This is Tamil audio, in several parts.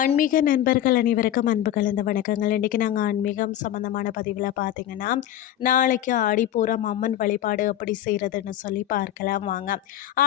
ஆன்மீக நண்பர்கள் அனைவருக்கும் அன்பு கலந்த வணக்கங்கள். இன்றைக்கி நாங்கள் ஆன்மீகம் சம்மந்தமான பதிவில் பார்த்தீங்கன்னா நாளைக்கு ஆடிப்பூரம் அம்மன் வழிபாடு எப்படி செய்கிறதுன்னு சொல்லி பார்க்கலாம் வாங்க.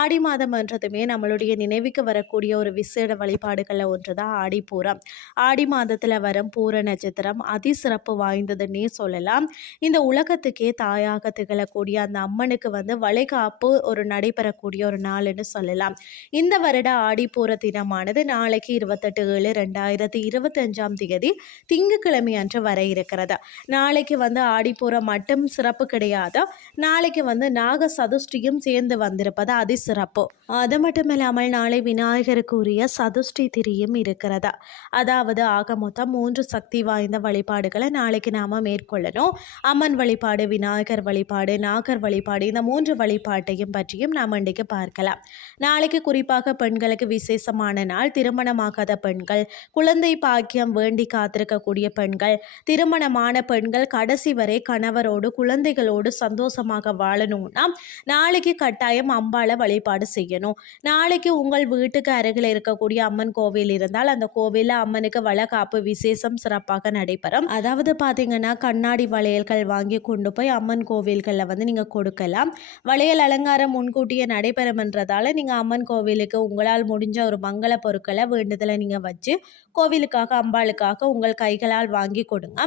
ஆடி மாதம் என்றதுமே நம்மளுடைய நினைவுக்கு வரக்கூடிய ஒரு விசேட வழிபாடுகளில் ஒன்று தான் ஆடிப்பூரம் ஆடி மாதத்தில் வரும் பூர நட்சத்திரம் அதிசிறப்பு வாய்ந்ததுன்னே சொல்லலாம். இந்த உலகத்துக்கே தாயாக திகழக்கூடிய அந்த அம்மனுக்கு வந்து வளைகாப்பு ஒரு நடைபெறக்கூடிய ஒரு நாள்னு சொல்லலாம். இந்த வருட ஆடிப்பூர தினமானது நாளைக்கு இருபத்தெட்டு ஏழு ரெண்டாயிரத்தி இருபத்தஞ்சாம் தேதி திங்கக்கிழமை அன்று வர இருக்கிறது. நாளைக்கு வந்து ஆடிப்பூரம் மட்டும் சிறப்பு கிடையாது. நாளைக்கு வந்து நாக சதுஷ்டியும் சேர்ந்து வந்திருப்பது அதி சிறப்பு. அது மட்டும் இல்லாமல் நாளை விநாயகருக்குரிய சதுஷ்டி திரியும் இருக்கிறதா. அதாவது ஆக மொத்தம் மூன்று சக்தி வாய்ந்த வழிபாடுகளை நாளைக்கு நாம மேற்கொள்ளணும். அம்மன் வழிபாடு விநாயகர் வழிபாடு நாகர் வழிபாடு இந்த மூன்று வழிபாட்டையும் பற்றியும் நாம் இன்றைக்கு பார்க்கலாம். நாளைக்கு குறிப்பாக பெண்களுக்கு விசேஷமான நாள் திருமணமாகாத பெண்கள் குழந்தை பாக்கியம் வேண்டி காத்திருக்கக்கூடிய பெண்கள் திருமணமான பெண்கள் கடைசி வரை கணவரோடு குழந்தைகளோடு சந்தோஷமாக வாழணும்னா நாளைக்கு கட்டாயம் அம்பாளை வழிபாடு செய்யணும். நாளைக்கு உங்கள் வீட்டுக்கு அருகில் இருக்கக்கூடிய அம்மன் கோவில் இருந்தால் அந்த கோவிலில் அம்மனுக்கு வளகாப்பு விசேஷம் சிறப்பாக நடைபெறும். அதாவது பார்த்தீங்கன்னா கண்ணாடி வளையல்கள் வாங்கி கொண்டு போய் அம்மன் கோவில்களில் வந்து நீங்கள் கொடுக்கலாம். வளையல் அலங்காரம் முன்கூட்டியே நடைபெறும்ன்றதால நீங்கள் அம்மன் கோவிலுக்கு உங்களால் முடிஞ்ச ஒரு மங்கள பொருட்களை வேண்டுதலை நீங்கள் வச்சு கோவிலுக்காக அம்பாளுக்காக உங்கள் கைகளால் வாங்கி கொடுங்க.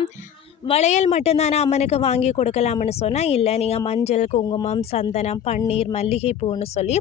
வளையல் மட்டும்தானே அம்மனுக்கு வாங்கி கொடுக்கலாம்னு சொன்னால் இல்லை நீங்கள் மஞ்சள் குங்குமம் சந்தனம் பன்னீர் மல்லிகைப்பூன்னு சொல்லி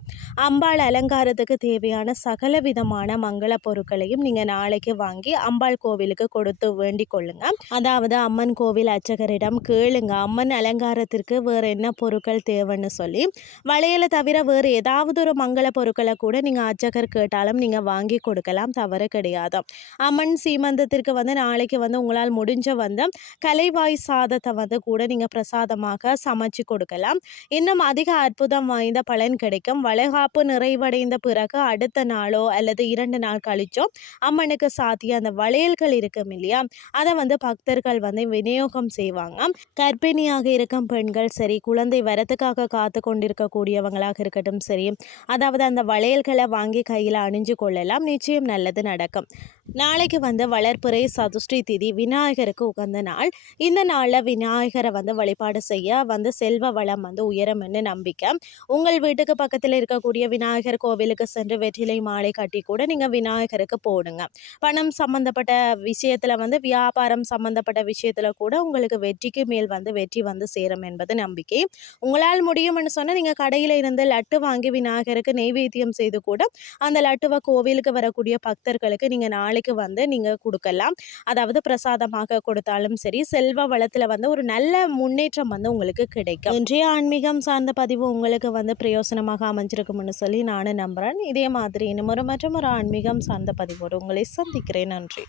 அம்பாள் அலங்காரத்துக்கு தேவையான சகல விதமான மங்கள பொருட்களையும் நீங்கள் நாளைக்கு வாங்கி அம்பாள் கோவிலுக்கு கொடுத்து வேண்டிக் கொள்ளுங்க. அதாவது அம்மன் கோவில் அர்ச்சகரிடம் கேளுங்க அம்மன் அலங்காரத்திற்கு வேறு என்ன பொருட்கள் தேவைன்னு சொல்லி. வளையலை தவிர வேறு ஏதாவது ஒரு மங்கள பொருட்களை கூட நீங்கள் அர்ச்சகர் கேட்டாலும் நீங்கள் வாங்கி கொடுக்கலாம் தவறு கிடையாது. அம்மன் சீமந்தத்திற்கு வந்து நாளைக்கு வந்து உங்களால் முடிஞ்ச வந்து கலைவாய் சாதத்தை வந்து கூட நீங்கள் பிரசாதமாக சமைச்சு கொடுக்கலாம். இன்னும் அதிக அற்புதம் வாய்ந்த பலன் கிடைக்கும். வளைகாப்பு நிறைவடைந்த பிறகு அடுத்த நாளோ அல்லது இரண்டு நாள் கழிச்சோ அம்மனுக்கு சாத்திய அந்த வளையல்கள் இருக்கும் இல்லையா? அதை வந்து பக்தர்கள் வந்து விநியோகம் செய்வாங்க. கர்ப்பிணியாக இருக்கும் பெண்கள் சரி குழந்தை வரத்துக்காக காத்து கொண்டிருக்கக்கூடியவங்களாக இருக்கட்டும் சரி அதாவது அந்த வளையல்களை வாங்கி கையில் அணிஞ்சு கொள்ளலாம். நிச்சயம் நல்லது நடக்கும். நாளைக்கு வந்து வளர்ப்புறை சதுஷ்டி திதி விநாயகருக்கு உகந்த நாள். இந்த நாளில் விநாயகரை வந்து வழிபாடு செய்ய வந்து செல்வ வளம் வந்து உயரம்னு நம்பிக்கை. உங்கள் வீட்டுக்கு பக்கத்தில் இருக்கக்கூடிய விநாயகர் கோவிலுக்கு சென்று வெற்றிலை மாலை கட்டி கூட நீங்கள் விநாயகருக்கு போடுங்க. பணம் சம்மந்தப்பட்ட விஷயத்தில் வந்து வியாபாரம் சம்மந்தப்பட்ட விஷயத்தில் கூட உங்களுக்கு வெற்றிக்கு மேல் வந்து வெற்றி வந்து சேரும் என்பது நம்பிக்கை. உங்களால் முடியும்னு சொன்னால் நீங்கள் கடையில் இருந்து லட்டு வாங்கி விநாயகருக்கு நெய்வேத்தியம் செய்து கூட அந்த லட்டுவை கோவிலுக்கு வரக்கூடிய பக்தர்களுக்கு நீங்கள் நாளைக்கு வந்து நீங்கள் கொடுக்கலாம். அதாவது பிரசாதமாக கொடுத்தாலும் சரி செல்வ வளத்தில் வந்து ஒரு நல்ல முன்னேற்றம் வந்து உங்களுக்கு கிடைக்கும். இன்றைய ஆன்மீகம் சார்ந்த பதிவு உங்களுக்கு வந்து பிரயோசனமாக அமைஞ்சிருக்கும்னு சொல்லி நானும் நம்புகிறேன் இதே மாதிரி இன்னும் ஒரு மற்றும் ஒரு ஆன்மீகம் சார்ந்த பதிவோடு உங்களை சந்திக்கிறேன். நன்றி.